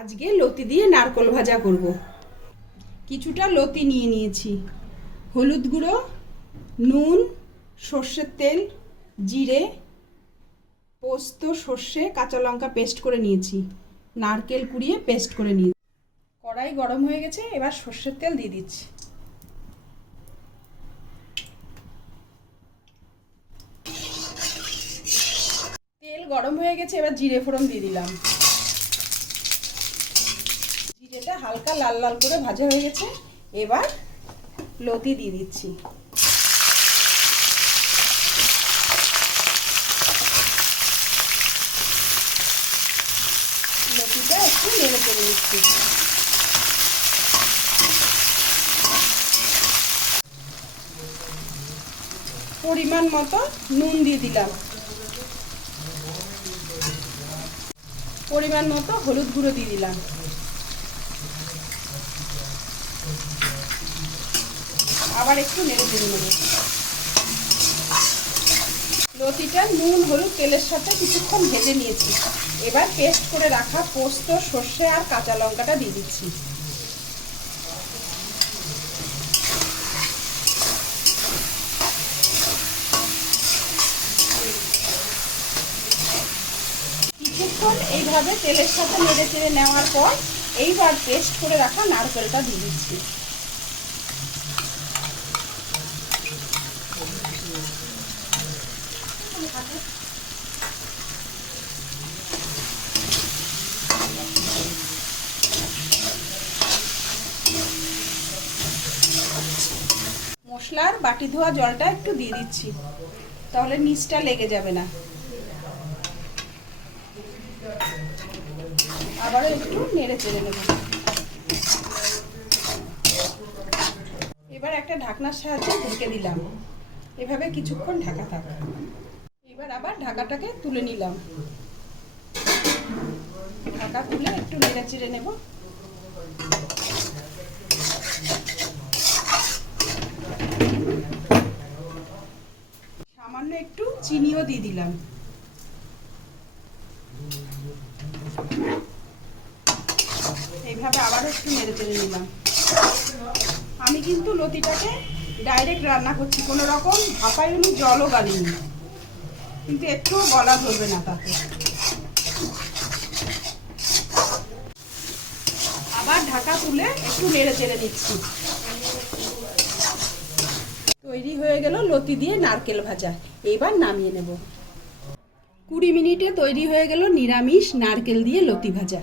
আজকে লতি দিয়ে নারকল ভাজা করব। কিছুটা লতি নিয়ে নিয়েছি। হলুদ গুঁড়ো, নুন, সর্ষের তেল, জিরে, পোস্ত, সর্ষে, কাঁচা লঙ্কা পেস্ট করে নিয়েছি। নারকেল কুড়িয়ে পেস্ট করে নিয়েছি। কড়াই গরম হয়ে গেছে, এবার সর্ষের তেল দিয়ে দিচ্ছি। তেল গরম হয়ে গেছে, এবার জিরে ফোড়ন দিয়ে দিলাম। হালকা লাল লাল করে ভাজা হয়ে গেছে। এবার লতি দিয়ে দিচ্ছি। লতিটা একটু নেড়ে চেড়ে দিচ্ছি পরিমাণ মতো নুন দিয়ে দিলাম। পরিমাণ মতো হলুদ গুঁড়ো দিয়ে দিলাম। আবার একটু নেড়ে চেড়ে নেব। লতিটা নুন, হলুদ, তেলের সাথে কিছুক্ষণ ভেজে নিয়েছি। এবার পেস্ট করে রাখা পোস্ত, সর্ষে আর কাঁচা লঙ্কাটা দিয়ে দিচ্ছি। কিছুক্ষণ এইভাবে তেলের সাথে নেড়ে চেড়ে নেওয়ার পর এইবার পেস্ট করে রাখা নারকেলটা দিয়ে দিচ্ছি। মশলার বাটি ধোয়া জলটা একটু দিয়ে দিচ্ছি, তাহলে নিচটা লেগে যাবে না। আবারও একটু নেড়ে চেড়ে নেব। এবার একটা ঢাকনার সাহায্যে ঢেকে দিলাম। এভাবে কিছুক্ষণ ঢাকা থাক। এবার আবার ঢাকাটাকে তুলে নিলাম। ঢাকা তুলে একটু নেড়ে চেড়ে নেব। সামান্য একটু চিনিও দিয়ে দিলাম। এইভাবে আবার একটু নেড়ে চেড়ে নিলাম। আমি কিন্তু লতিটাকে ডাইরেক্ট রান্না করছি, কোনো রকম ভাপাই আমি জলও গালিনি। কিন্তু একটু গলা ধরবে না তাতে। আবার ঢাকা তুলে একটু নেড়ে চেড়ে নিচ্ছি। তৈরি হয়ে গেল লতি দিয়ে নারকেল ভাজা। এবার নামিয়ে নেব। কুড়ি মিনিটে তৈরি হয়ে গেল নিরামিষ নারকেল দিয়ে লতি ভাজা।